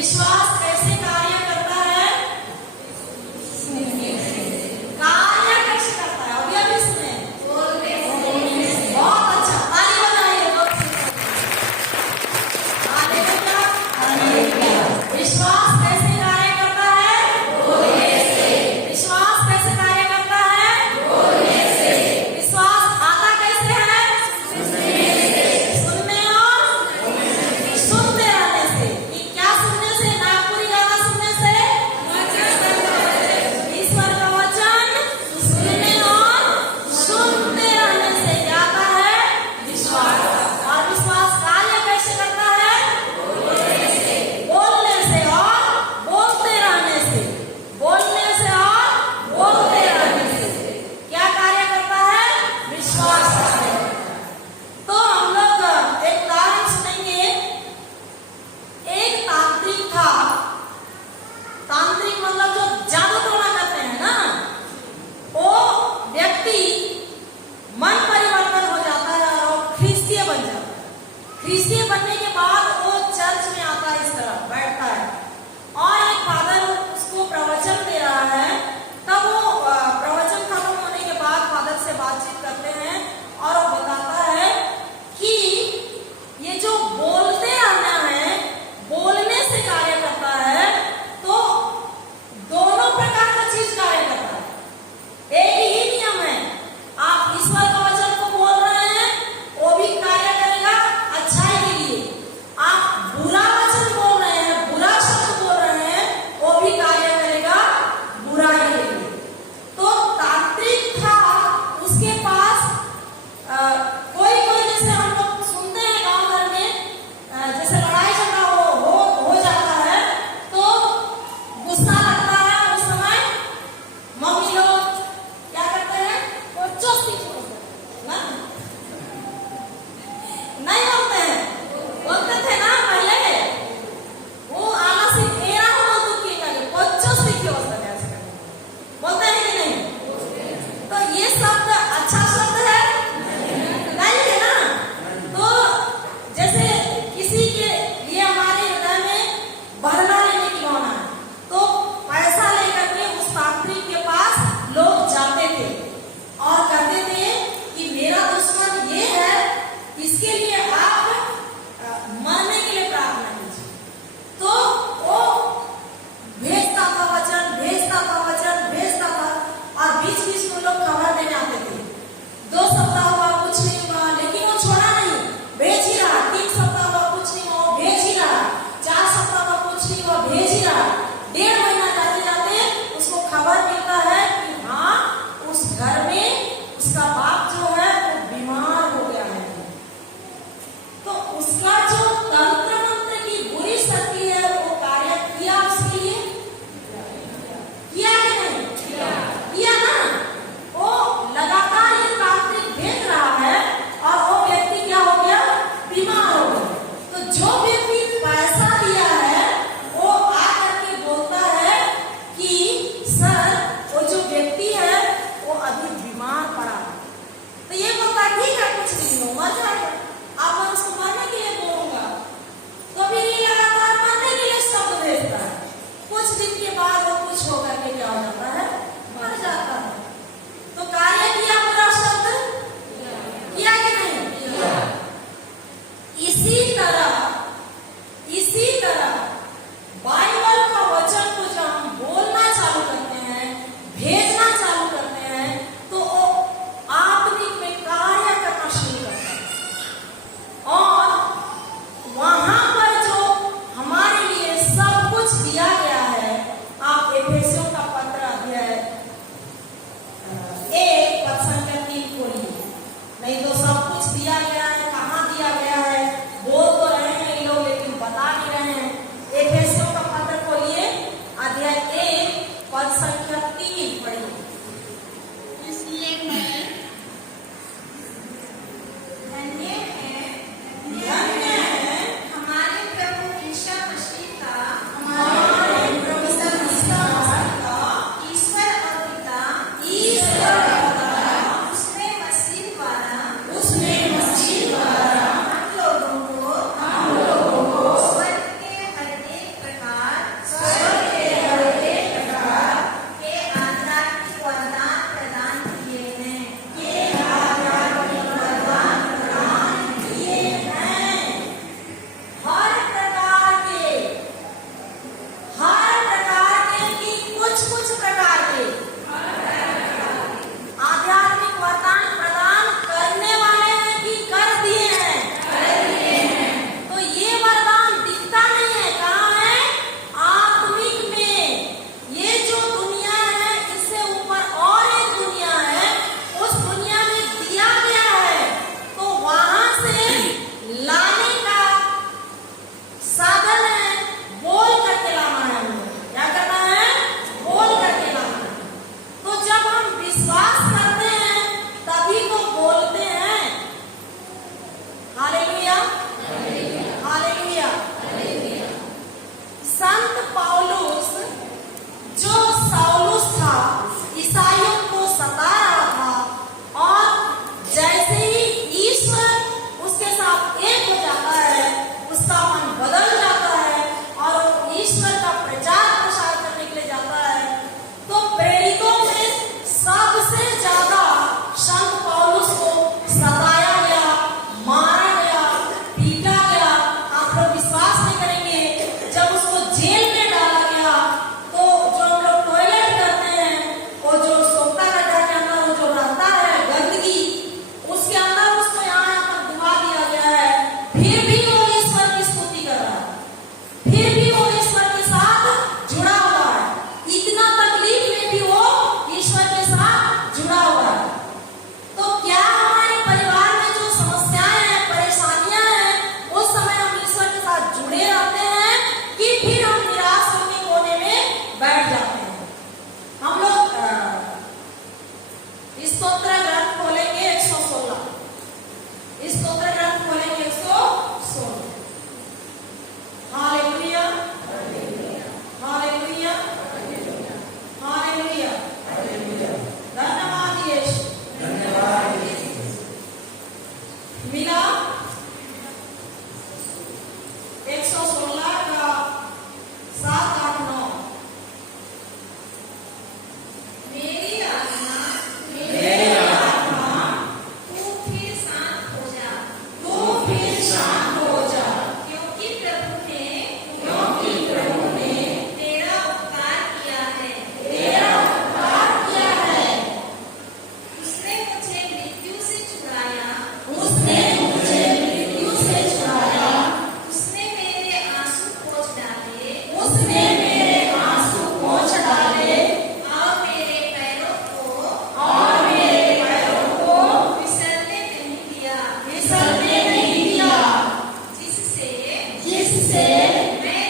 विश्वास कैसे कार्य करता है? कार्य कैसे करता है? अभी अभी सुने, बहुत अच्छा, ताली बजाइए। हालेलुया। विश्वास कैसे कार्य करता है? विश्वास कैसे कार्य करता है? विश्वास आता कैसे है? सुनने और सुनते रहने से। ये क्या सुनने से? नागपुरी गाना सुनने से? ईश्वर का वचन सुनने और सुनते रहने से क्या आता है? विश्वास। और विश्वास कार्य कैसे करता है? बोलने से और बोलते रहने से। बोलने से और बोलते रहने से क्या कार्य करता है? विश्वास करता है। तो हम लोग एक उदाहरण सुनेंगे। एक तांत्रिक था। तांत्रिक मतलब जो जादू टोना करते हैं ना, वो व्यक्ति मन परिवर्तन हो जाता है और वो ख्रिस्तीय बन जाता है। ख्रिस्तीय बनने के बाद वो चर्च में आता है, इस तरह बैठता है और एक फादर उसको प्रवचन दे रहा है। तब वो प्रवचन खत्म होने के बाद फादर से बातचीत करते हैं और वो बताता है कि ये जो बोलते रहना है, बोलने से कार्य करता है। तो दोनों प्रकार का चीज कार्य करता है। एक ही नियम है, आप ईश्वर का वचन को बोल रहे हैं, वो भी कार्य करेगा अच्छाई के लिए। आप बुरा वचन बोल रहे हैं, बुरा शब्द बोल रहे हैं, वो भी कार्य करेगा बुराई के लिए। तो तांत्रिक था, उसके पास कोई कोई जैसे हम लोग सुनते हैं गांव घर में, जैसे लड़ाई झगड़ा हो जाता है तो गुस्सा लगता है। उस समय मम्मी लोग क्या करते हैं? वो चोस्ती छोड़ते हैं ना, नहीं बोलते हैं, बोलते थे ना पहले, वो आना से घेरा हो तो की लगे वो चोस्ती क्यों बोलते हैं कि नहीं? तो ये शब्द अच्छा शब्द है नहीं है ना। तो जैसे किसी के लिए हमारे हृदय में बहला लेने की भावना है, तो पैसा लेकर के उस तांत्रिक के पास लोग जाते थे और कहते थे कि मेरा दुश्मन ये है, इसके लिए आप मरने के लिए प्रार्थना कीजिए। तो वो भेजता था वचन, भेजता था वचन, भेजता था और बीच बीच में लोग खबर देने आते थे। 2 सप्ताह हुआ, कुछ नहीं हुआ, लेकिन वो छोड़ा नहीं, भेज ही रहा। 3 सप्ताह हुआ, कुछ नहीं हुआ, भेज ही रहा। 4 सप्ताह हुआ, कुछ नहीं हुआ, भेज ही रहा। 1.5 महीना जाते जाते उसको खबर मिलता है कि हाँ, उस घर में उसका बाप जो है वो बीमार हो गया है। तो उसका जो तंत्र मंत्र की बुरी शक्ति है वो कार्य किया उसके लिए, किया कि नहीं? किया ना। वो लगातार ये तांत्रिक भेज रहा है और वो व्यक्ति क्या हो गया? बीमार हो गया। तो जो व्यक्ति पैसा दिया है वो आकर के बोलता है कि सर, वो जो व्यक्ति है वो अभी बीमार पड़ा है, स्तोत्र ग्रंथ खोलेंगे 116। स्तोत्र ग्रंथ खोलेंगे 116। Hallelujah, hallelujah, hallelujah. धन्यवाद यीशु, धन्यवाद यीशु। मिला 116 का 7, 8, 9। मेरी आत्मा तू फिर शांत हो जा, तू फिर शांत हो जा, क्योंकि प्रभु ने तेरा उपकार किया है, तेरा उपकार किया है। उसने मुझे मृत्यु से छुड़ाया, उसने मुझे मृत्यु से छुड़ाया। उसने मेरे आंसू पोंछ डाले, उसने मेरे आंसू पोंछ डाले। और मेरे पैरों को फिसलने नहीं दिया, फिसलने नहीं दिया। जिससे मैं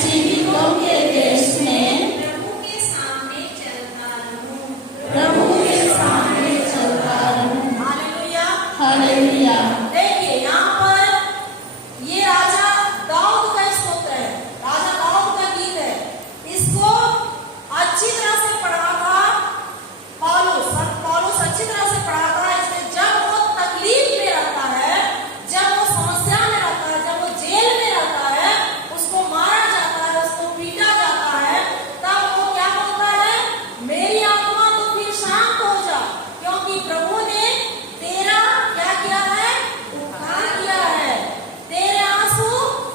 जीवितों के देश में प्रभु के सामने चलता रहूं, प्रभु के सामने चलता रहूं। Hallelujah, hallelujah. देखिए यहाँ पर ये राजा दाऊद का स्तोत्र है, राजा दाऊद का गीत है। इसको अच्छी तरह से पढ़ा था पौलुस अच्छी तरह से पढ़ा था। इसमें जब वो तकलीफ में रहता है, जब वो समस्या में रहता है, जब वो जेल में रहता है, उसको मारा जाता है, उसको पीटा जाता है, तब वो क्या बोलता है? मेरी आत्मा तो फिर शांत हो जा, क्योंकि प्रभु ने तेरा क्या किया है? उपकार किया है, तेरे आंसू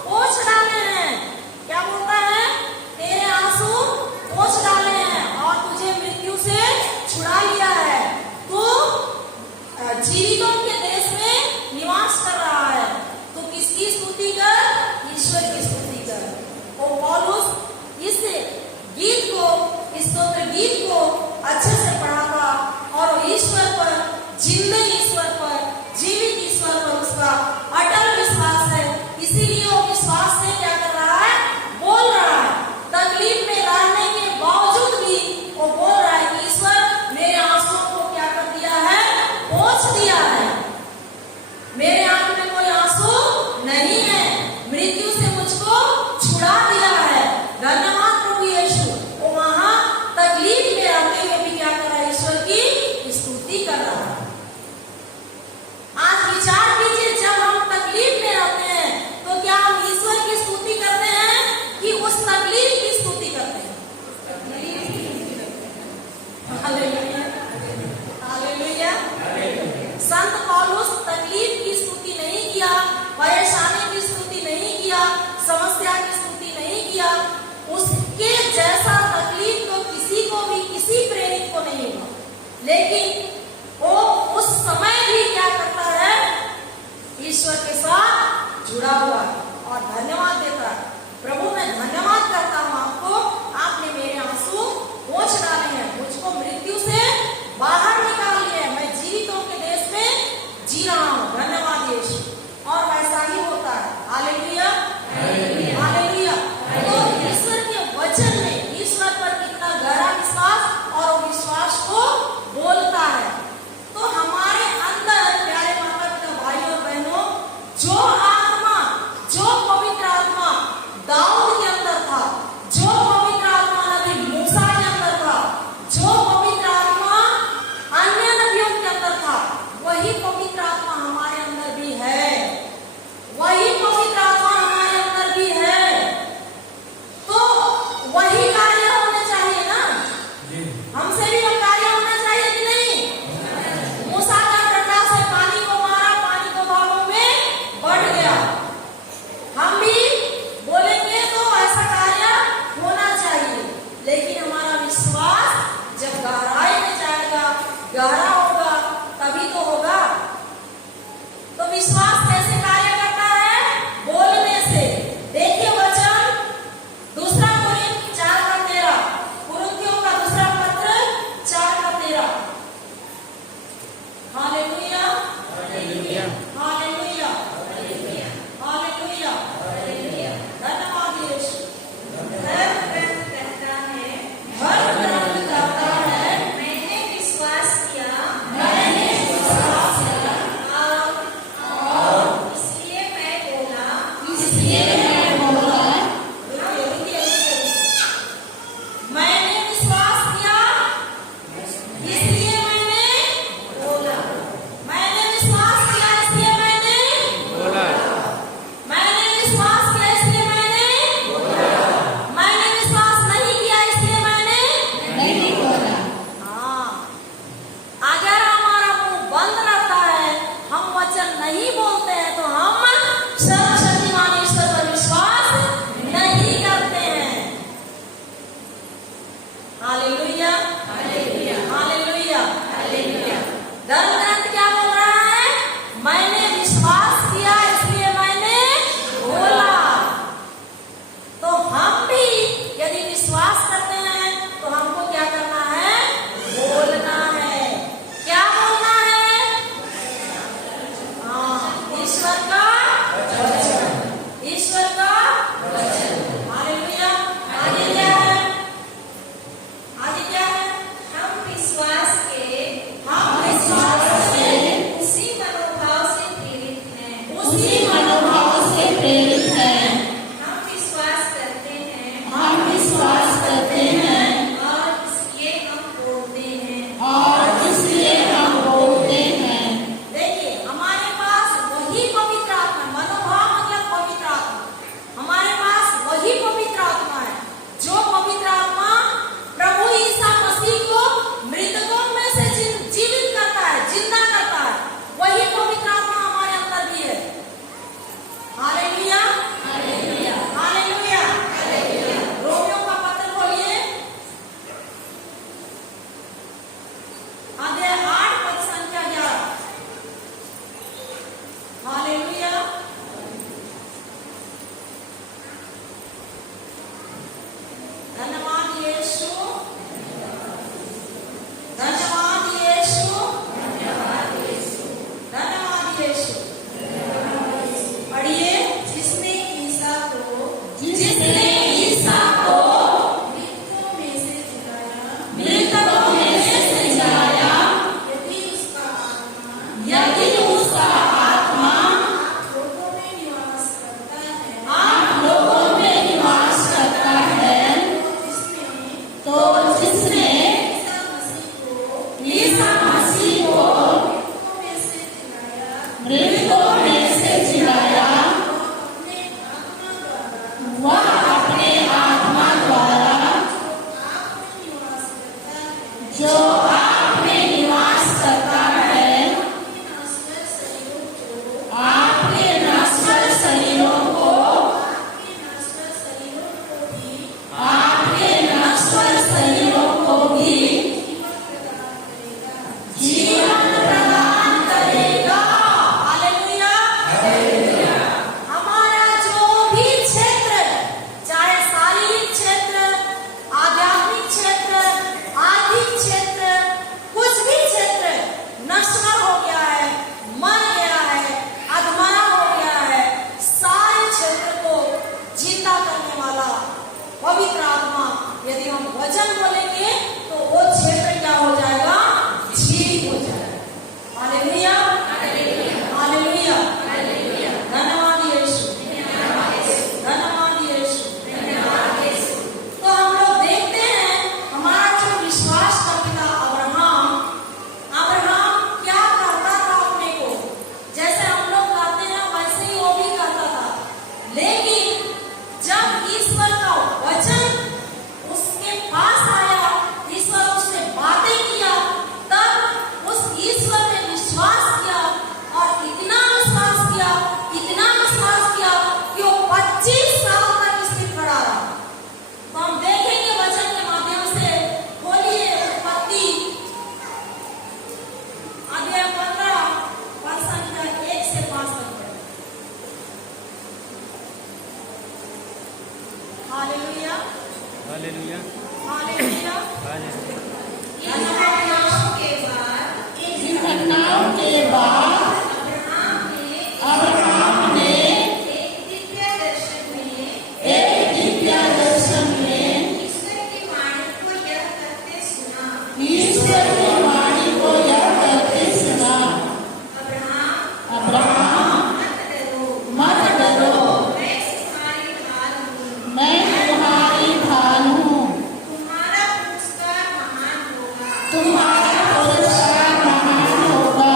पोंछ डाले हैं। क्या बोलता है? तेरे आंसू पोंछ डाले हैं और तुझे मृत्यु से छुड़ा लिया है। तू जीवितों के देश में निवास कर रहा है। तू किसकी स्तुति कर? ईश्वर की स्तुति कर। वो पौलुस इस गीत को, इस स्तोत्र गीत को अच्छे से पढ़ा था और ईश्वर पर, जिंदे ईश्वर पर, जीवित ईश्वर पर उसका अटल विश्वास है। इसीलिए वो विश्वास से क्या कर रहा है? बोल रहा है। तकलीफ में रहने के बावजूद भी वो बोल रहा है कि ईश्वर मेरे आंसुओं को क्या कर दिया है? पोंछ दिया है। मेरे आंख में कोई आंसू नहीं है, मृत्यु से मुझको छुड़ा दिया है। धन्यवाद प्रभु यीशु। वो वहां तकलीफ में रहते हुए भी क्या कर रहा है? ईश्वर की स्तुति कर रहा है। आज विचार कीजिए, जब हम तकलीफ में रहते हैं तो क्या हम ईश्वर की स्तुति करते हैं कि उस तकलीफ की स्तुति करते हैं? Hallelujah, hallelujah. संत पौलुस तकलीफ की स्तुति नहीं किया, परेशानी की स्तुति नहीं किया, समस्या की स्तुति नहीं किया। उसके जैसा तकलीफ तो किसी को भी, किसी प्रेरित को नहीं हुआ। लेकिन वो उस समय भी क्या करता है? ईश्वर के साथ जुड़ा हुआ है और धन्यवाद देता है। प्रभु मैं धन्यवाद करता हूँ आपको, आपने मेरे आंसू पोंछ डाले हैं, मुझको मृत्यु से बाहर निकाल लिया है, मैं जीवितों के देश में जी रहा हूँ। धन्यवाद यीशु। और वैसा ही होता है। Hallelujah, hallelujah. तो ईश्वर के वचन में ईश्वर पर कितना गहरा विश्वास और विश्वास को बोलता है। तो हमारे अंदर प्यारे माता पिता भाई और बहनों, जो आत्मा, जो पवित्र आत्मा दाऊद के अंदर था, जो पवित्र आत्मा नबी मूसा के अंदर था, जो पवित्र आत्मा अन्य नबियों के अंदर था, वही पवित्र आत्मा हमारे अंदर भी है। वही पवित्र आत्मा हमारे अंदर भी है। तो वही कार्य होने चाहिए ना, हमसे भी वो कार्य होना चाहिए कि नहीं? मूसा का डंडा से पानी को मारा, पानी को भागों में बढ़ गया। हम भी बोलेंगे तो ऐसा कार्य होना चाहिए। लेकिन हमारा विश्वास जब गहराई में जाएगा, गहरा होगा, तभी तो होगा। तो विश्वास कैसे कार्य करता है? बोलने से। देखिए वचन 2 कोरिन्थियों 4:13, कुरिन्थियों का दूसरा पत्र 4:13। Hallelujah, hallelujah, hallelujah, hallelujah. धन्यवाद यीशु। हर ग्रंथ कहता है अध्याय 8 पद संख्या 11। हालेलुया। धन्यवाद यीशु, धन्यवाद यीशु, धन्यवाद यीशु, धन्यवाद यीशु। पढ़िए, जिसने ईसा को मृतकों में से जिलाया, यदि उसका आत्मा आप लोगों में निवास करता है, तो जिसने ईसा मसीह को मृतकों में से जिलाया, वह अपने आत्मा द्वारा जो आप में निवास करता है, आपके नश्वर शरीरों को भी जीवन प्रदान करेगा। हालेलुया। हमारा जो भी क्षेत्र, चाहे शारीरिक क्षेत्र, आध्यात्मिक क्षेत्र, आर्थिक क्षेत्र, कुछ भी क्षेत्र नश्वर हो गया है, मर गया है, अधमरा हो गया है, सारे क्षेत्र को जिंदा करने वाला पवित्र आत्मा, यदि हम वचन बोलेंगे तो वो क्षेत्र क्या हो जाएगा? जीवित हो जाएगा। हालेलुया, हालेलुया, धन्यवाद यीशु, धन्यवाद यीशु। तो हम लोग देखते हैं हमारा जो विश्वास का पिता अब्राहम क्या करता था अपने को, जैसे हम लोग करते हैं वैसे ही वो भी करता था। लेकिन जब ईश्वर का वचन उसके पास आया, ईश्वर उससे बातें किया, तब उस ईश्वर ने विश्वास किया, और इतना विश्वास किया कि वो 25 साल तक स्थिर खड़ा रहा। तो हम देखेंगे वचन के माध्यम से। बोलिए उत्पत्ति अध्याय 15 पद संख्या 1 से 5 तक। Hallelujah, hallelujah, hallelujah. हालेलुया। इन घटनाओं के बाद अब्राहम ने एक दिव्य दर्शन में ईश्वर की वाणी को यह कहते सुना, अब्राहम मत डरो, मैं तुम्हारी ढाल हूँ, तुम्हारा पुरस्कार महान होगा।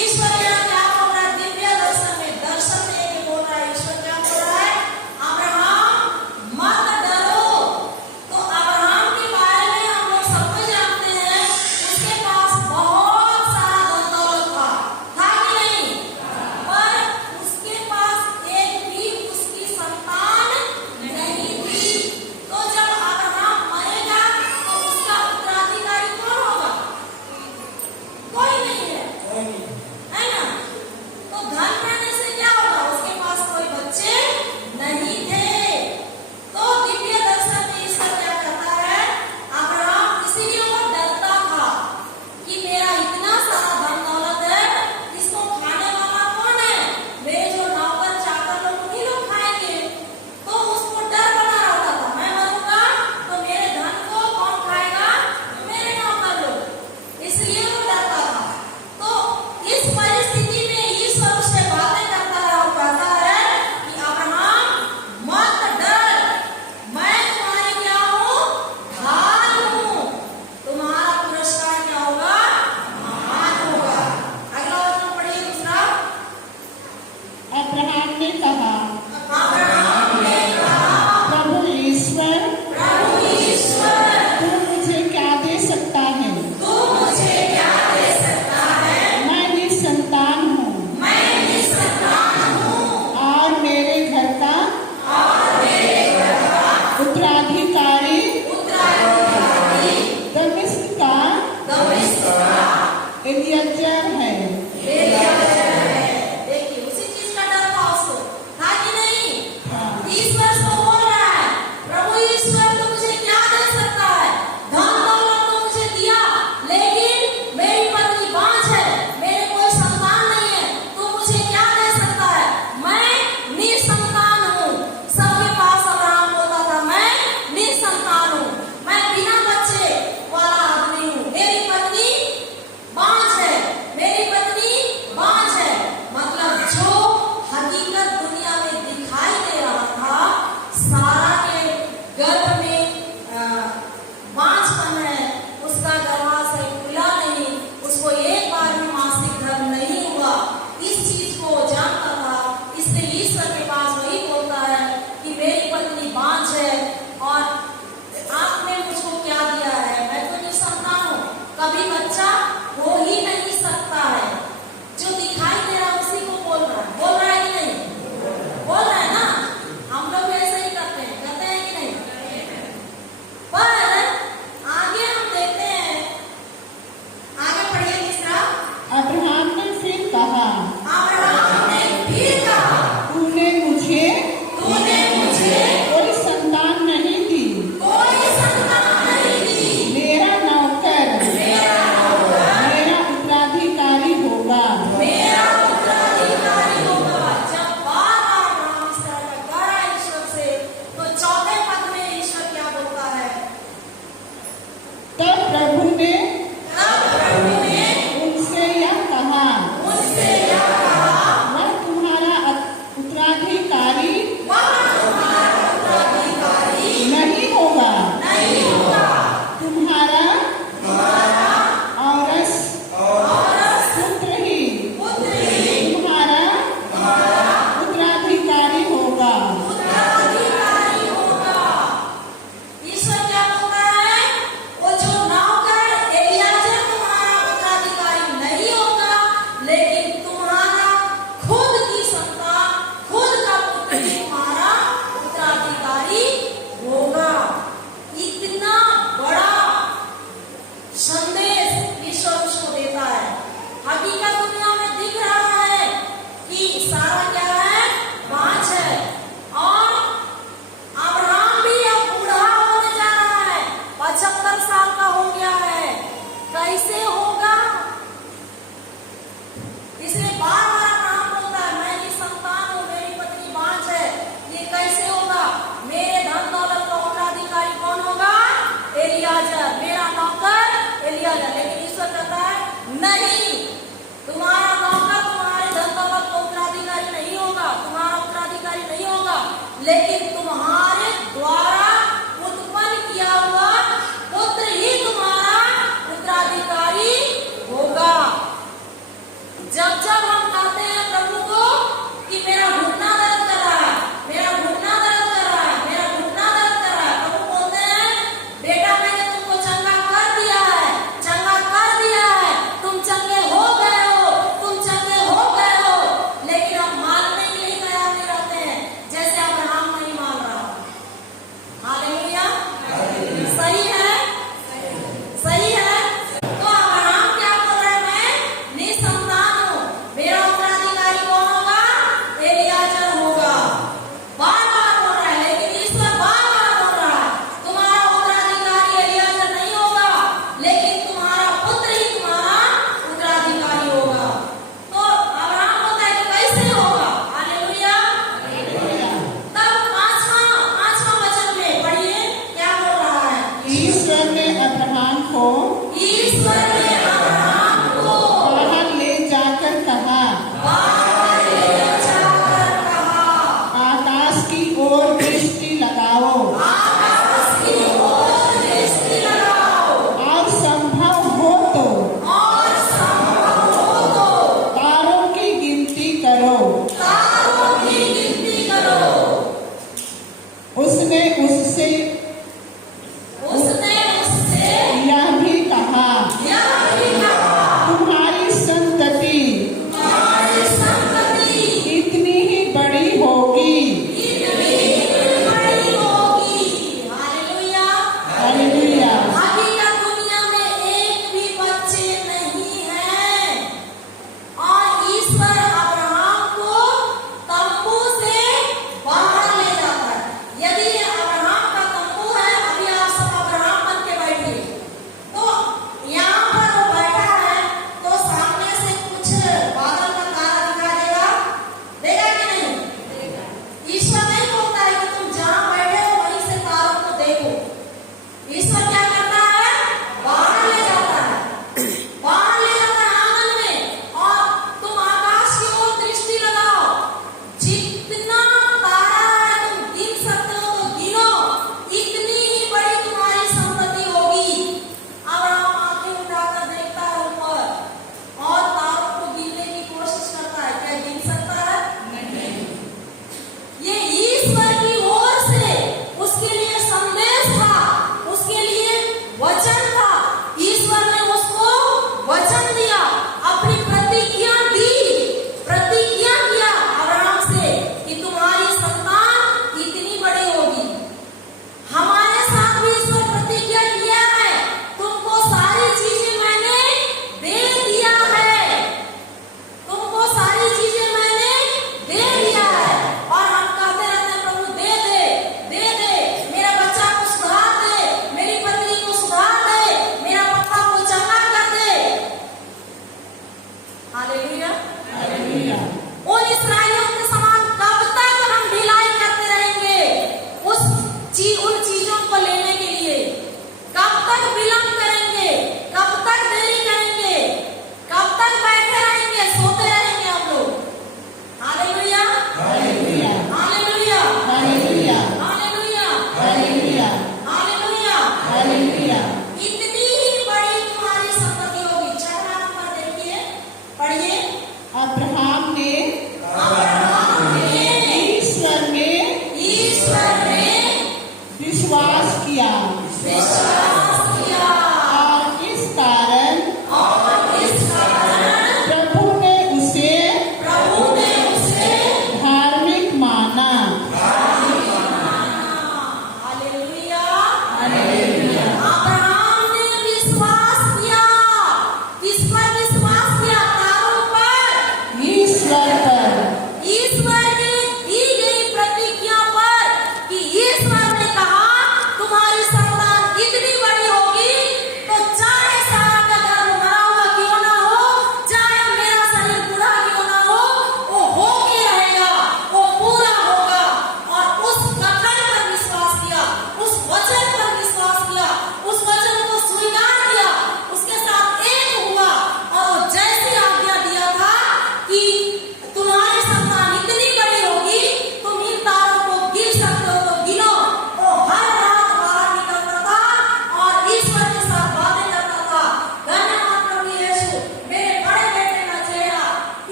ईश्वर यहाँ क्या बोल रहा है? दिव्य दर्शन में दर्शन देके बोल रहा है। ईश्वर क्या बोल रहा है? अब्राहम मत डरो। तो अब्राहम के बारे में हम लोग सब कुछ जानते हैं। उसके पास बहुत सारा धन दौलत था कि नहीं? पर उसके पास एक भी उसकी संतान नहीं थी। तो जब अब्राहम मरेगा तो उसका उत्तराधिकारी कौन होगा? एलियाजर है। देखिए उसी चीज का डर था उसको, था कि नहीं? हाँ। ईश्वर को बोल रहा है, प्रभु ईश्वर तो मुझे क्या दे सकता है? धन दौलत तो मुझे दिया, लेकिन मेरी पत्नी बांझ है, मेरे कोई संतान नहीं है, तो मुझे क्या दे सकता है? मैं निसंतान हूँ। सबके पास अब्राहम बोलता था, मैं निसंतान हूँ, मैं बिना बच्चे वाला आदमी हूँ, मेरी पत्नी बांझ है, मेरी पत्नी बांझ है। मतलब जो हकीकत दुनिया में दिखाई दे रहा था, सारा के गर्भ में बांझपन है, उसका गर्भाशय खुला नहीं, उसको एक बार भी मासिक धर्म नहीं हुआ, इस चीज को वो जानता था। इसलिए ईश्वर के पास वही बोलता है कि मेरी पत्नी बांझ है और आपने मुझको क्या दिया है? मैं तो निसंतान हूँ, कभी बच्चा हो ही नहीं सकता है। जो दिखाई दे रहा है उसी को बोल रहा है कि नहीं? बोल रहा है ना? हम लोग ऐसे ही करते हैं कि नहीं? पर आगे हम देखते हैं, आगे पढ़िए तीसरा। अब्राहम ने फिर कहा, अब्राहम ने फिर कहा, तूने मुझे कोई संतान नहीं दी, कोई संतान नहीं दी, मेरा नौकर, मेरा उत्तराधिकारी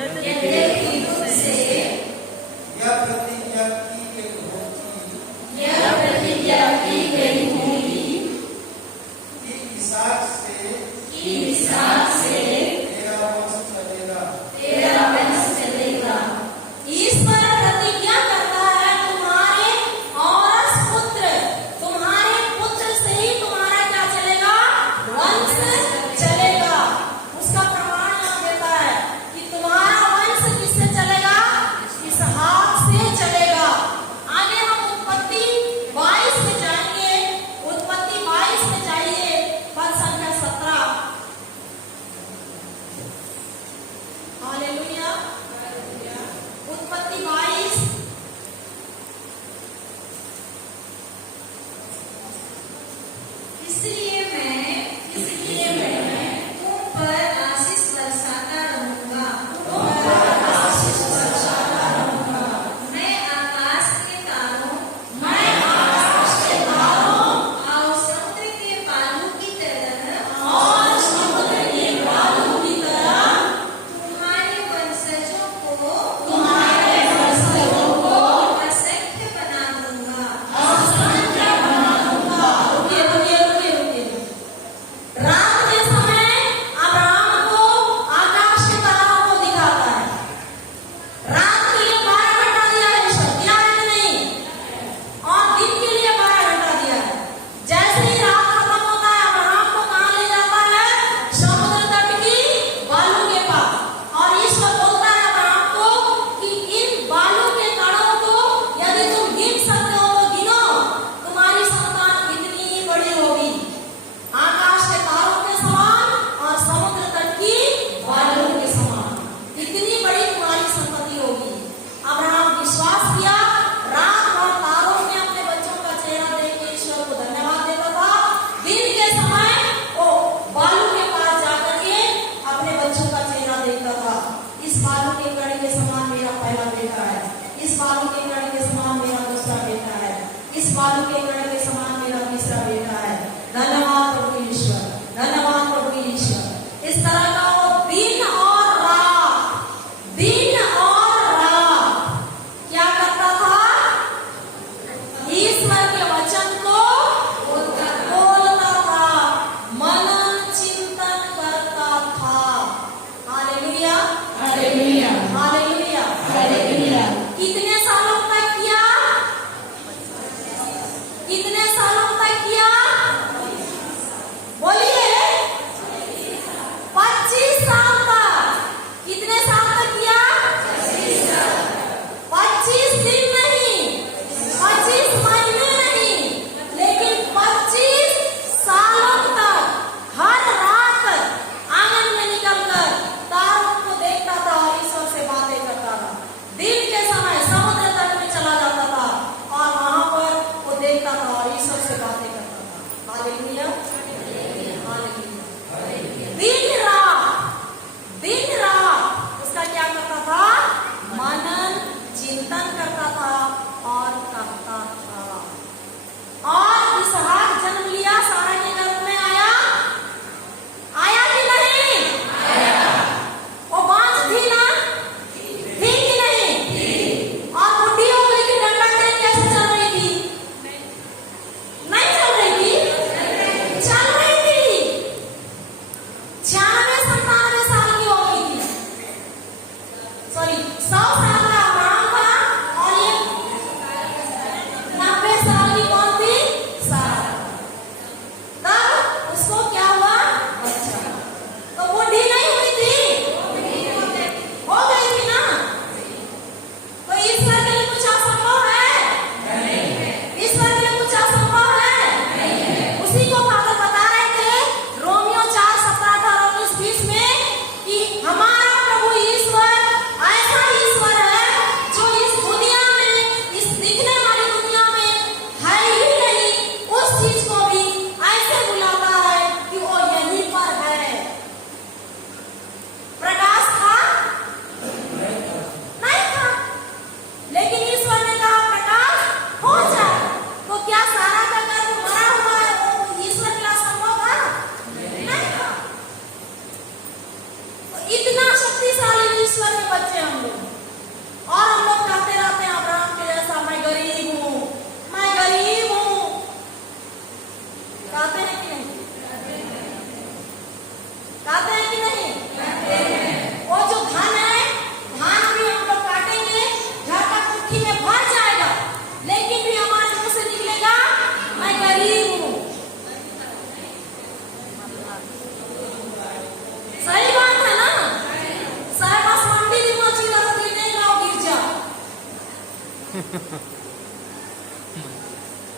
यद्यपि तुझसे यह प्रतिज्ञा की गई होगी कि इसहाक से तेरा वंश चलेगा। ईश्वर प्रतिज्ञा करता है तुम्हारे औरस पुत्र, तुम्हारे पुत्र से ही तुम्हारा क्या चलेगा, वंश चलेगा। उसका प्रमाण यहाँ देता है कि तुम्हारा वंश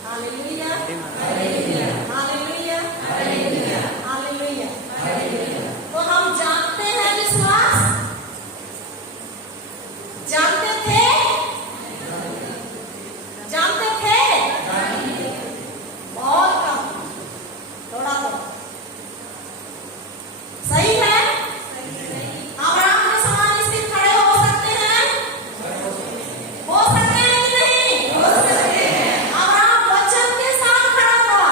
hallelujah, hallelujah, hallelujah, hallelujah, hallelujah. तो हम जानते हैं विश्वास, जानते थे, जानते थे, बहुत कम, थोड़ा बहुत सही है। अब्राहम के समान स्थिर खड़े हो सकते हैं, हो सकते हैं कि नहीं? हो सकते हैं। अब्राहम वचन के साथ खड़ा था,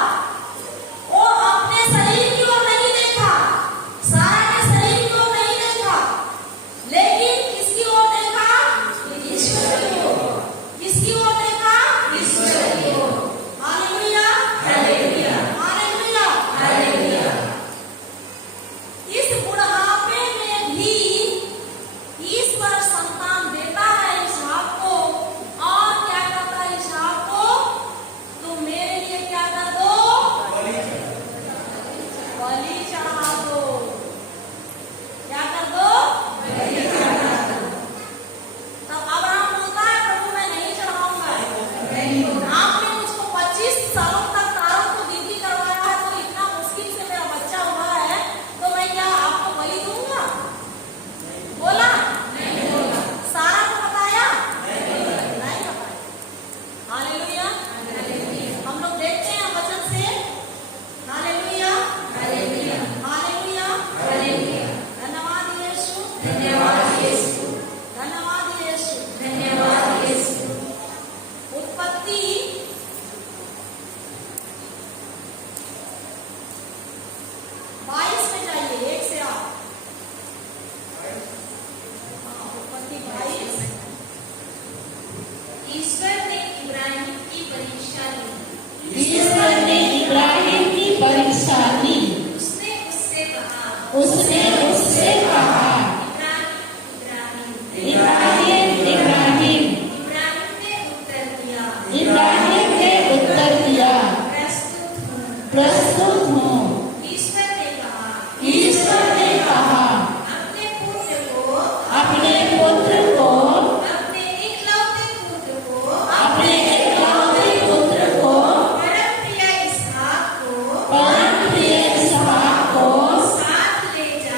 वो अपने शरीर की ओर नहीं देखा, सारा के शरीर की ओर नहीं देखा, लेकिन किसकी ओर देखा? ईश्वर की ओर। किसकी ओर देखा? ईश्वर की ओर। Hallelujah, hallelujah, hallelujah, hallelujah. इस बुढ़ापे में भी ईश्वर संतान देता है इसहाक को, और क्या करता है इसहाक को? तुम मेरे लिए क्या कर दो? बलि चढ़ा दो। क्या कर दो? बलि चढ़ा दो। तब अब्राहम बोलता है प्रभु मैं नहीं चढ़ाऊंगा। आपने मुझको 25 सालों तक तारों को गिनती करवाया है, तो इतना मुश्किल से मेरा बच्चा हुआ है, तो मैं क्या आपको बलि दूंगा? बोला? नहीं बोला। सारा को बताया? नहीं बताया। हालेलुया, हम लोग देखते हैं वचन से। Hallelujah, hallelujah, hallelujah, hallelujah. धन्यवाद यीशु, धन्यवाद यीशु, धन्यवाद यीशु, धन्यवाद यीशु। उत्पत्ति 22 में जाइए, 1 से 8। उत्पत्ति 22। ईश्वर ने इब्राहिम की परीक्षा ली। ईश्वर ने इब्राहिम की परीक्षा ली। उसने उससे कहा, उसने उससे कहा, इब्राहिम, इब्राहिम, इब्राहिम। इब्राहिम ने उत्तर दिया, इब्राहिम ने उत्तर दिया, प्रस्तुत हूँ। प्रस्तुत हूँ। ईश्वर ने कहा, ईश्वर ने कहा, अपने पुत्र को, अपने पुत्र को, अपने इकलौते पुत्र को, अपने इकलौते पुत्र को, परम प्रिय इसहाक को परम प्रिय इसहाक को साथ ले जा।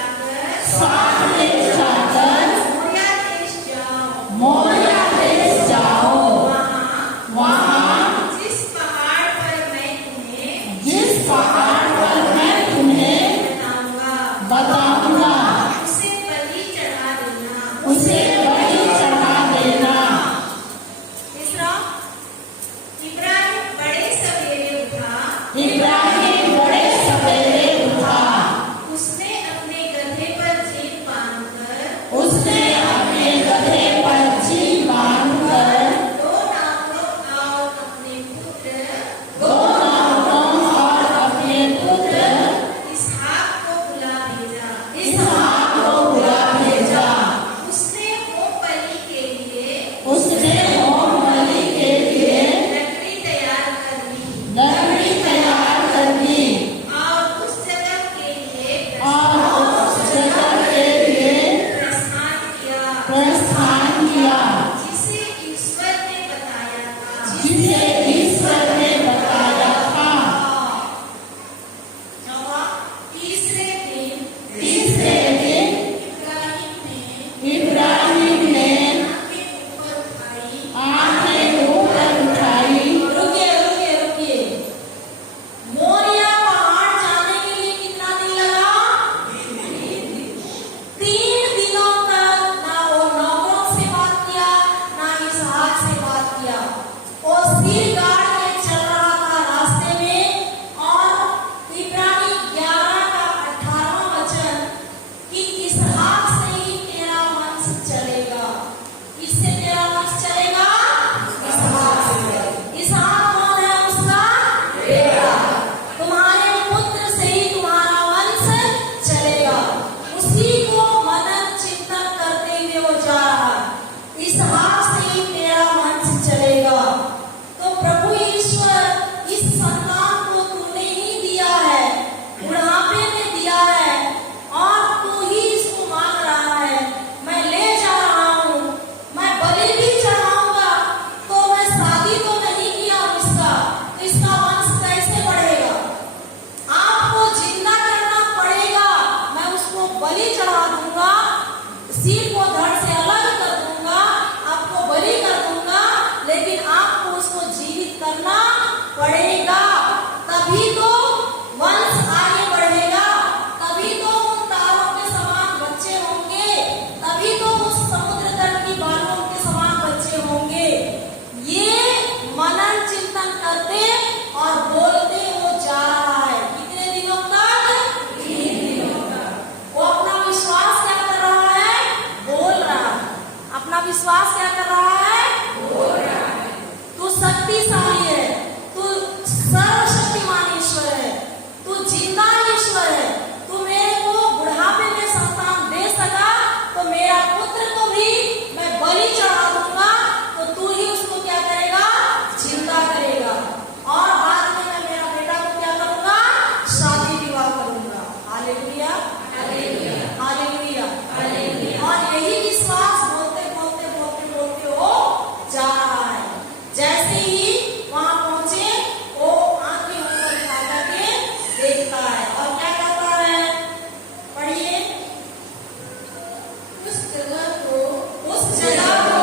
जगह को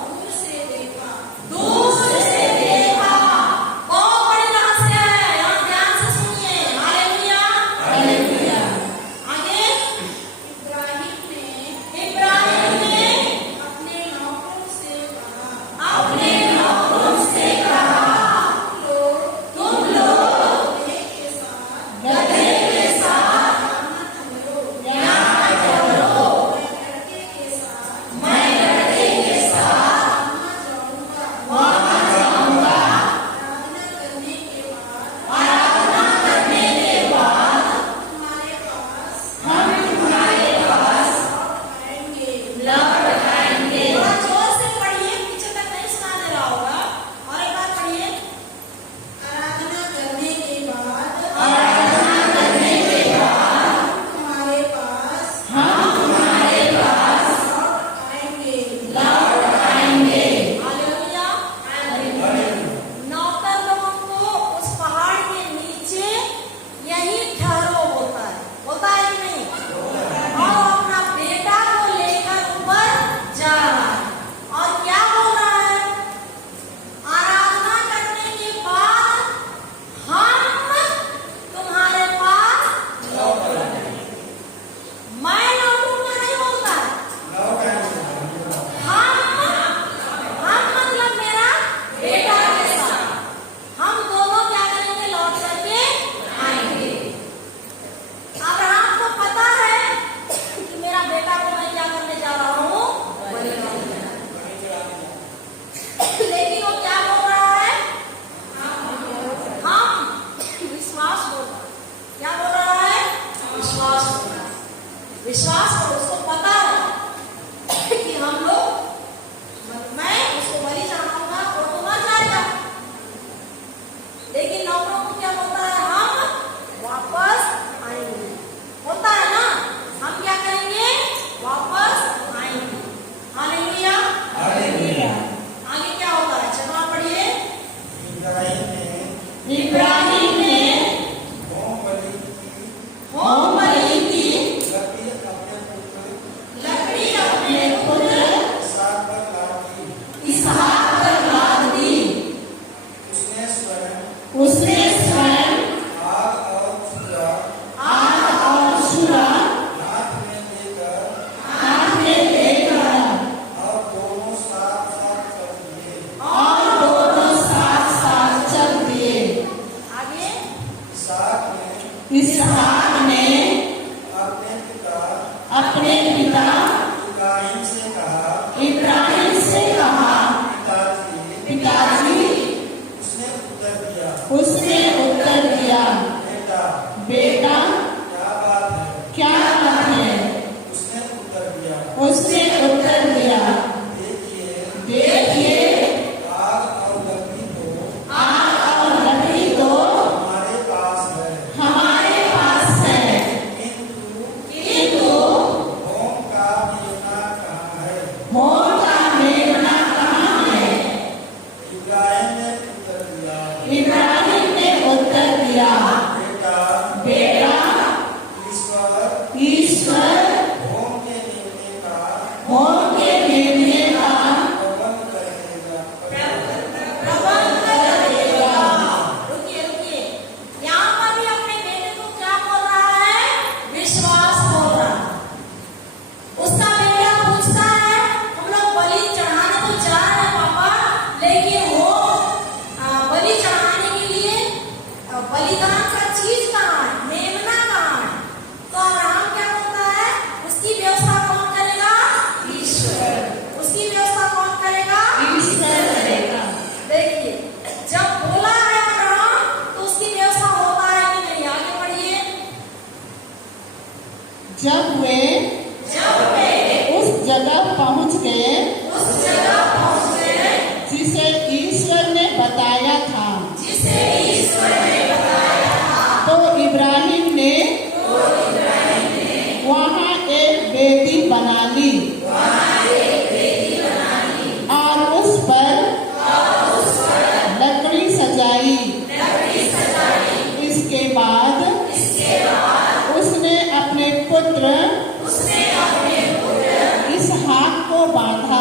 दूर से देखा। दूर से देखा। बहुत बड़ी रहस्य है, यहाँ ध्यान से सुनिए। हालेलुया। हालेलुया। आगे इब्राहिम ने इब्राहिम ने अपने नौकरों से कहा, अपने नौकरों से कहा, तुम लोग गदहे के साथ गदहे के साथ यहाँ ठहरो, मैं लड़के के साथ वहाँ जाऊँगा। वहाँ जाऊंगा। आराधना करने के आराधना करने के बाद बाद तुम्हारे पास हम तुम्हारे पास आएंगे। लौट आएंगे। थोड़ा जोर से पढ़िए, पीछे तक नहीं सुना दे रहा होगा। और एक बार पढ़िए। आराधना करने के बाद आराधना करने के बाद तुम्हारे पास हम तुम्हारे पास लौट आएंगे। लौट आएंगे। हालेलुया। नौकर लोगों को उस पहाड़ के नीचे यही ठहरो बोलता है कि नहीं? और वो अपना बेटा को लेकर ऊपर जा रहा है और क्या बोल रहा है? आराधना करने के बाद हम तुम्हारे पास मैं लौटूंगा नहीं बोलता है। हम मतलब मेरा बेटा के साथ हम दोनों क्या करेंगे? लौट करके आएंगे। अब्राहम को पता है कि मेरा बेटा को मैं क्या करने जा रहा हूँ? बलि चढ़ाने। लेकिन वो क्या बोल रहा है? हम विश्वास बोल रहा है। क्या बोल रहा है? विश्वास बोल रहा है। विश्वास करो, उसको पता है कि हम लोग, मैं उसको बलि चढ़ाऊंगा और वो मर जाएगा। लेकिन नौकरों को क्या बोलता है? हम वापस आएंगे। होता है ना, हम क्या करेंगे? वापस आएंगे। हालेलुया। हालेलुया। आगे क्या होता है? चलो आप पढ़िए। इब्राहिम ने होम बलि की लकड़ी अपने पुत्र लकड़ी अपने पुत्र इसहाक पर लाद दी। इसहाक पर लाद दी। उसने स्वयं उसने स्वयं आग और चूल्हा आग और छुरा हाथ में लेकर हाथ में लेकर और दोनों साथ साथ चल दिए। और दोनों साथ साथ चल दिए। आगे इसहाक ने अपने पिता अपने पिता इब्राहिम से कहा, इब्राहिम से कहा, पिताजी। उसने उत्तर दिया, उसने उत्तर दिया, बेटा बेटा क्या बात है? क्या बात है? उसने उत्तर दिया, उसने उत्तर दिया, देखिए देखिए आग और लकड़ी तो आग और लकड़ी तो हमारे पास है, हमारे पास है, किंतु होम का मेलना कहाँ है? मोर का मेमना कहाँ है? इब्राहिम ने उत्तर दिया, इब्राहिम ने उत्तर दिया, बेटा बेटा ईश्वर होम के मेलने का मोर के मेमने का प्रबंध करेगा। प्रबंध करेगा। रुकिए रुकिए, यहाँ पर भी अपने बेटे को क्या बोल रहा है? विश्वास बोल रहा है। उसका बेटा पूछता है, हम लोग बलि चढ़ाने तो जा रहे हैं पापा, लेकिन वो बलि चढ़ाने के लिए बलिदान का चीज कहाँ है? मेमना कहाँ है? तो अब्राहम क्या बोलता है? उसकी व्यवस्था कौन करेगा? ईश्वर। उसकी व्यवस्था कौन करेगा? ईश्वर करेगा। देखिए, जब बोला है अब्राहम तो उसकी व्यवस्था होता है कि नहीं? आगे पढ़िए। जब वे उस जगह पहुंच गए जिसे ईश्वर ने बताया था, तो इब्राहिम ने वहाँ एक वेदी बना ली और उस पर लकड़ी सजाई। इसके बाद उसने अपने पुत्र इसहाक को बांधा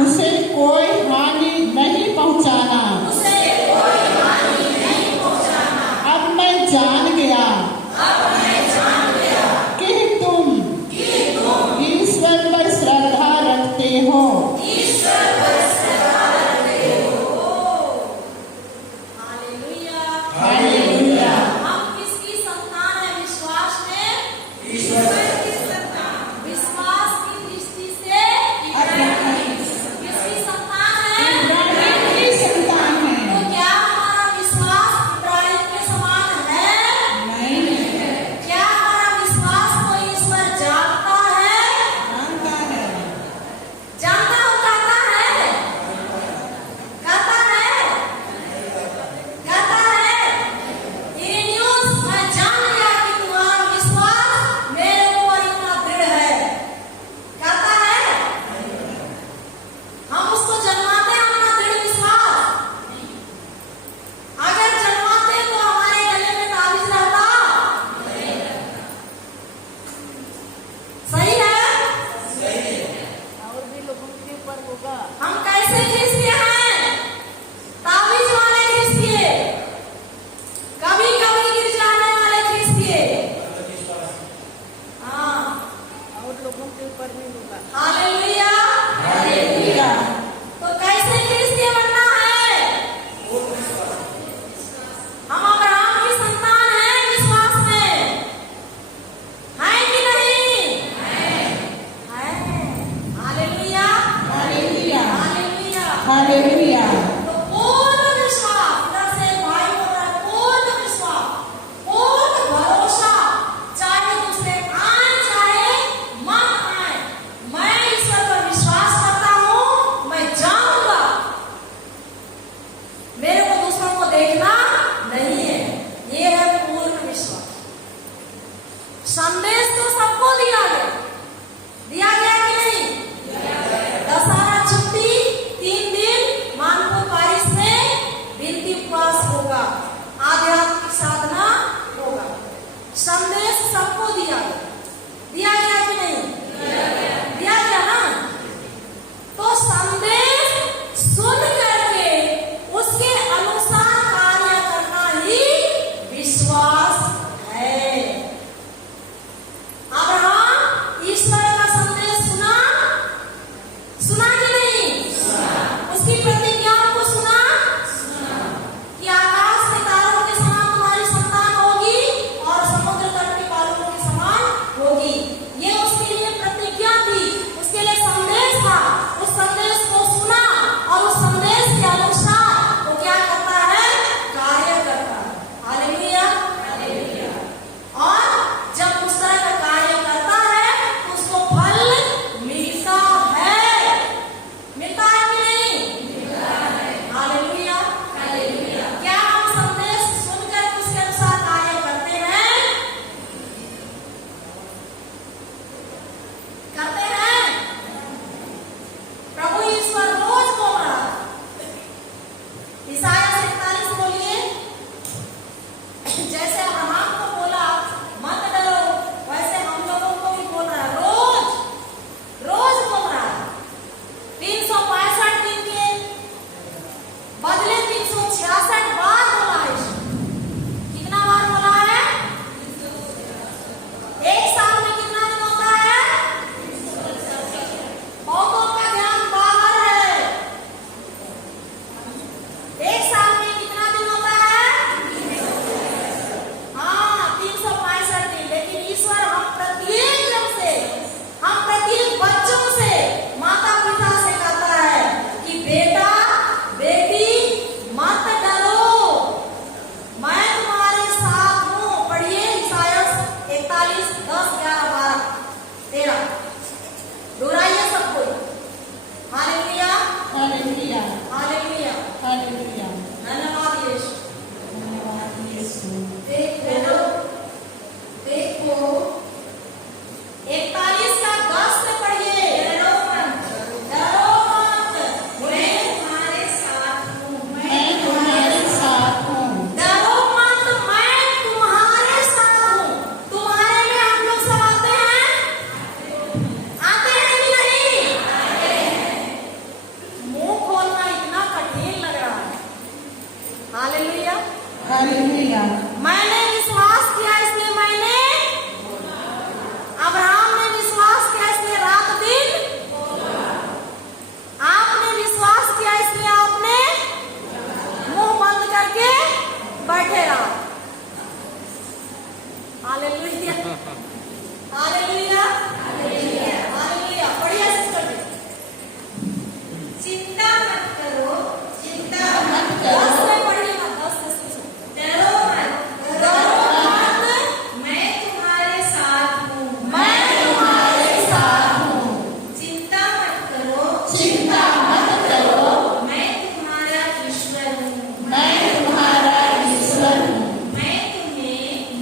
उसे कोई हानि नहीं पहुंचाना। उसे कोई हानि नहीं पहुंचाना। अब मैं जान गया कि तुम ईश्वर पर श्रद्धा रखते हो। हालेलुया। हालेलुया। हम किसकी संतान है विश्वास में? ईश्वर की संतान। विश्वास की दृष्टि से किसकी संतान है? इब्राहिम की संतान तो है। क्या हमारा विश्वास इब्राहिम के समान है? नहीं क्या हमारा विश्वास को ईश्वर जानता है? जानता है। जानता हो कहता है? कहता है? कहता है? इरेनियस, मैं जान गया कि तुम्हारा विश्वास मेरे ऊपर इतना दृढ़ है। कहता है? हम उसको जन्माते हैं अपना दृढ़ विश्वास। अगर जन्माते तो हमारे गले में ताबीज रहता। सही है? और भी लोगों के ऊपर होगा। हम कैसे खींचते हैं? ताबीज वाले खींचते, कभी कभी गिर जाने वाले खींचते। हाँ, और लोगों के ऊपर नहीं होगा। हालेलुया। हालेलुया। तो कैसे खींचते बनना है? हम अब्राहम की संतान हैं विश्वास में, है कि नहीं? है। हालेलुया। हालेलुया। हालेलुया। हालेलुया। तो पूर्ण विश्वास, इधर से भाई बोल रहा है, पूर्ण विश्वास, पूर्ण भरोसा, चाहे दूसरे आए चाहे मत आए, मैं ईश्वर पर विश्वास करता हूँ, मैं जाऊंगा। मेरे को दूसरों को देखना नहीं है। ये है पूर्ण विश्वास। संदेश तो सबको दिया गया कि नहीं? दशहरा छुट्टी 3 दिन मानपुर पारिश में विनती उपवास होगा, आध्यात्मिक साधना होगा। संदेश सबको दिया गया कि नहीं? दिया गया ना? तो संदेश सुन करके उसके अनुसार कार्य करना ही विश्वास है। अब्राहम ईश्वर का संदेश सुना कि नहीं? उसकी प्रतिज्ञाओं को सुना कि आकाश के तारों के समान तुम्हारी संतान होगी और समुद्र तट के बालुओं के समान होगी। ये उसके लिए प्रतिज्ञा थी, उसके लिए संदेश था। उस संदेश को सुना और उस संदेश के अनुसार वो क्या करता है? कार्य करता है। हालेलुया। और जब उस तरह का कार्य करता है तो उसको फल मिलता है। मिलता है कि नहीं? हालेलुया। क्या हम संदेश सुनकर उसके अनुसार कार्य करते हैं? करते हैं? प्रभु ईश्वर रोज बोल रहा है। इसाया 41 बोलिए। जैसे अब्राहम को बोला मत डरो, वैसे हम लोगों को भी बोल रहा है। रोज बोल रहा है। 365 दिन के बदले 366 बार बोला है। कितना बार बोला है? एक साल में कितना दिन होता है? बहुतों का ध्यान बाहर है। एक साल में कितना दिन होता है? हाँ, 365 दिन। लेकिन ईश्वर हम प्रत्येक जन से, हम प्रत्येक बच्चों से, माता पिता से कहता है कि बेटा बेटी मत डरो, मैं तुम्हारे साथ हूँ। पढ़िए इसाया 41, 10, 11, 12, 13। दोहराइए सब कोई। हालेलुया। हालेलुया। हालेलुया। हालेलुया। धन्यवाद यीशु। धन्यवाद यीशु। देखो 41 का 10 से पढ़िए। डरो मत, मैं तुम्हारे साथ हूँ। मैं तुम्हारे साथ हूँ। डरो मत, मैं तुम्हारे साथ हूँ। तुम्हारे में हम लोग सब आते हैं कि नहीं? चिंता मत करो, चिंता मत 10 करो, से पढ़िएगा, 10 से सुनो। डरो मत, डरो मत, मैं तुम्हारे साथ हूँ। मैं तुम्हारे साथ हूँ। चिंता मत करो, चिंता मत करो, मैं तुम्हारा ईश्वर हूँ। मैं तुम्हारा ईश्वर हूँ।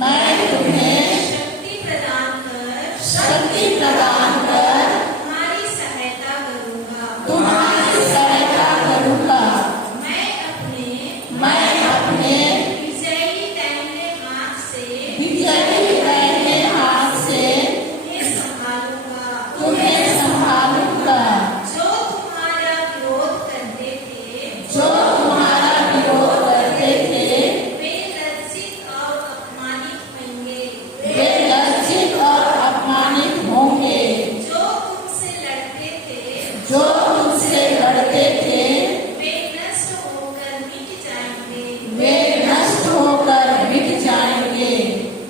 मैं तुम्हें शक्ति प्रदान कर शक्ति प्रदान कर तुम्हारी सहायता करूँगा। तुम्हारी सहायता करूँगा। मैं अपने विजयी दाहिने हाथ से विजयी दाहिने हाथ से तुम्हें संभालूंगा। तुम्हें संभालूंगा। जो तुम्हारा विरोध करते थे जो तुम्हारा विरोध करते थे वे लज्जित और अपमानित होंगे। वे लज्जित और अपमानित होंगे। जो तुमसे लड़ते थे जो तुमसे लड़ते थे वे नष्ट होकर मिट जाएंगे। वे नष्ट होकर मिट जाएंगे।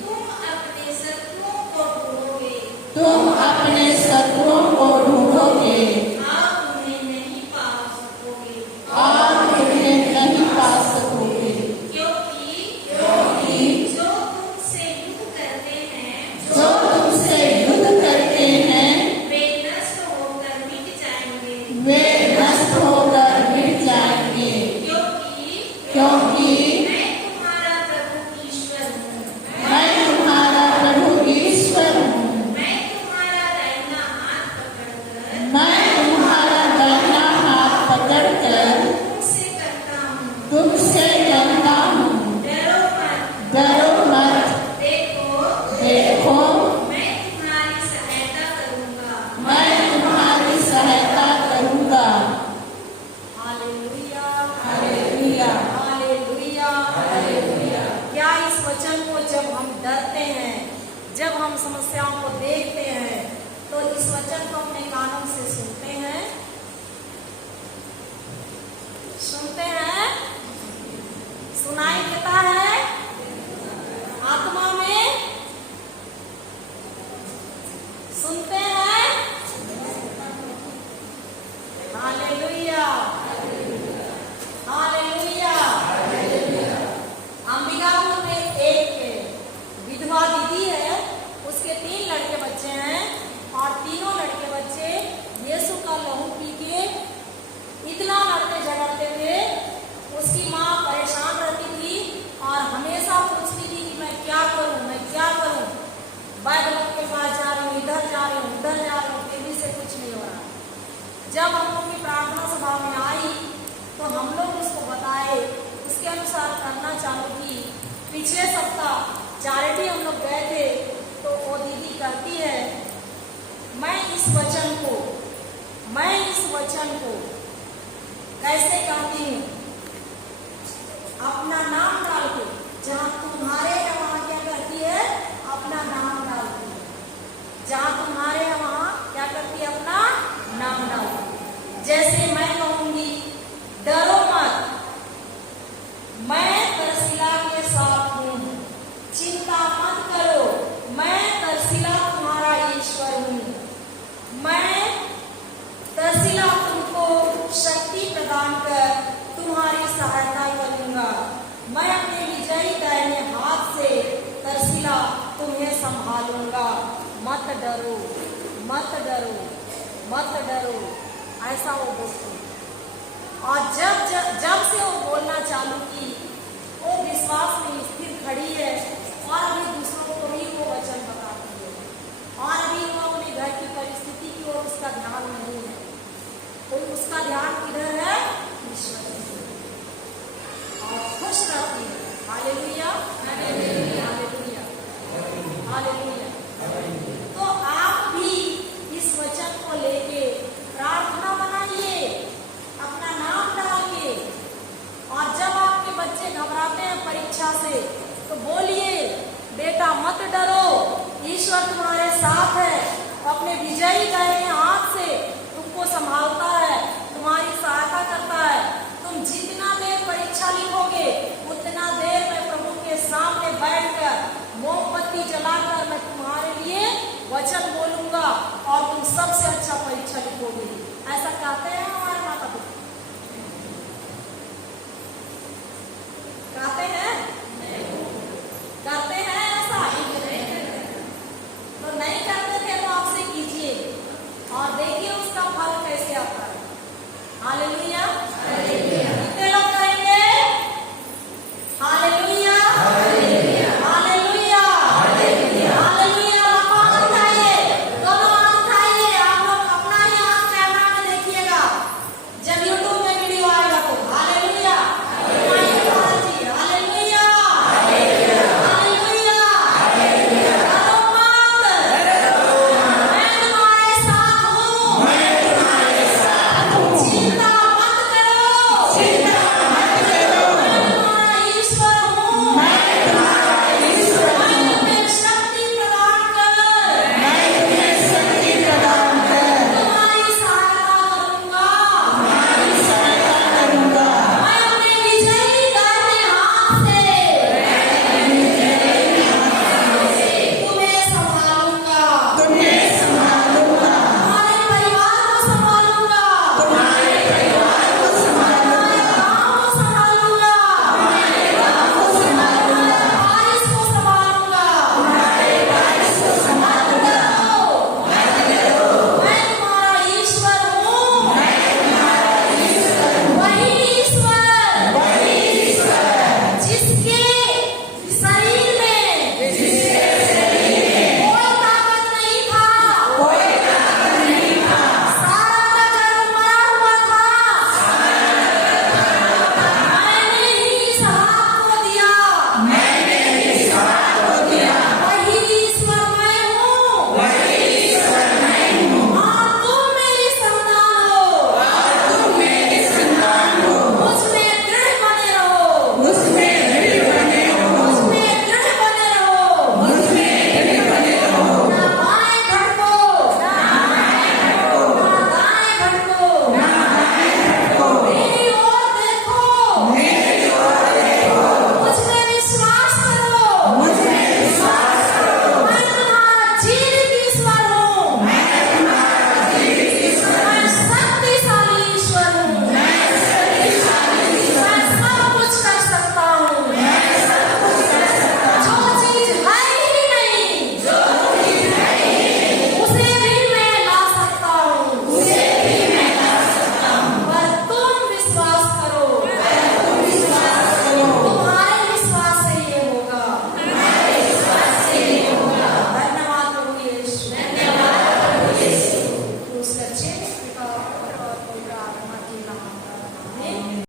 तुम अपने शत्रुओं को ढूंढोगे, तुम अपने शत्रुओं को ढूंढोगे आप उन्हें नहीं पा सकोगे। और उन्हें नहीं पा सकोगे, क्योंकि क्योंकि जो तुमसे युद्ध करते हैं जो तुमसे युद्ध करते हैं वे नष्ट होकर मिट जाएंगे। वे नष्ट होकर मिट जाएंगे। क्योंकि क्योंकि मैं तुम्हारा प्रभु ईश्वर हूँ। मैं तुम्हारा प्रभु ईश्वर हूँ। मैं तुम्हारा दाहिना हाथ पकड़कर मैं तुम्हारा दाहिना हाथ पकड़कर तुमसे कहता हूँ, तुमसे कहता हूँ, डरो मत। डरो मत। देखो, देखो मैं तुम्हारी सहायता करूँगा। मैं तुम्हारी सहायता करूँगा। Hallelujah, hallelujah, hallelujah, hallelujah. क्या इस वचन को जब हम डरते हैं, जब हम समस्याओं को देखते हैं, तो इस वचन को अपने कानों से सुनते हैं? सुनते हैं? सुनाई देता है आत्मा में? सुनते हैं? Hallelujah, hallelujah. अंबिकापुर में एक विधवा दीदी है, उसके 3 लड़के बच्चे हैं और तीनों लड़के बच्चे यीशु का लहू पी के इतना लड़ते झगड़ते थे। उसकी माँ परेशान रहती थी और हमेशा पूछती थी कि मैं क्या करूं, मैं क्या करूं। बाइबल के पास जा रही हूँ, इधर जा रही हूँ, उधर जा रही हूँ, फिर भी से कुछ नहीं हो रहा। जब हम लोग की प्रार्थना सभा में आई तो हम लोग उसको बताए, उसके अनुसार करना चालू की। पिछले सप्ताह चैरिटी हम लोग गए थे तो वो दीदी कहती है, मैं इस वचन को कैसे कहती हूँ? अपना नाम डाल के, जहाँ तुम्हारे है वहाँ क्या करती है? अपना नाम डालती है। जहाँ तुम्हारे है वहाँ क्या करती है? अपना नाम डालती है। जैसे मैं कहूंगी, डरो मत, मैं तरसीला के साथ हूँ। चिंता मत करो, मैं तरसीला तुम्हारा ईश्वर हूँ। मैं तरसीला तुमको शक्ति प्रदान कर तुम्हारी सहायता करूंगा। मैं अपने विजयी दाहिने हाथ से तरसीला तुम्हें संभालूंगा। मत डरो, मत डरो, मत डरो, ऐसा वो बोलती। और जब से वो बोलना चालू की, वो विश्वास में स्थिर खड़ी है और अभी दूसरों को भी वो वचन बताती है। और अभी वो अपने घर की परिस्थिति की ओर उसका ध्यान नहीं है, तो उसका ध्यान किधर है? ईश्वर की ओर। और खुश रहती है। Hallelujah, hallelujah, hallelujah, hallelujah. तो आप भी इस वचन को लेके प्रार्थना बनाइए, अपना नाम डाल के। और जब आपके बच्चे घबराते हैं परीक्षा से तो बोलिए, बेटा मत डरो, ईश्वर तुम्हारे साथ है। अपने विजयी दाहिने हाथ से तुमको संभालता है, तुम्हारी सहायता करता है। तुम जितना देर परीक्षा लिखोगे उतना देर मैं प्रभु के सामने बैठकर मोमबत्ती जलाकर मैं तुम्हारे लिए वचन बोलूंगा और तुम सबसे अच्छा परीक्षा लिखोगे। ऐसा कहते हैं हमारे माता पिता। हालेलुया।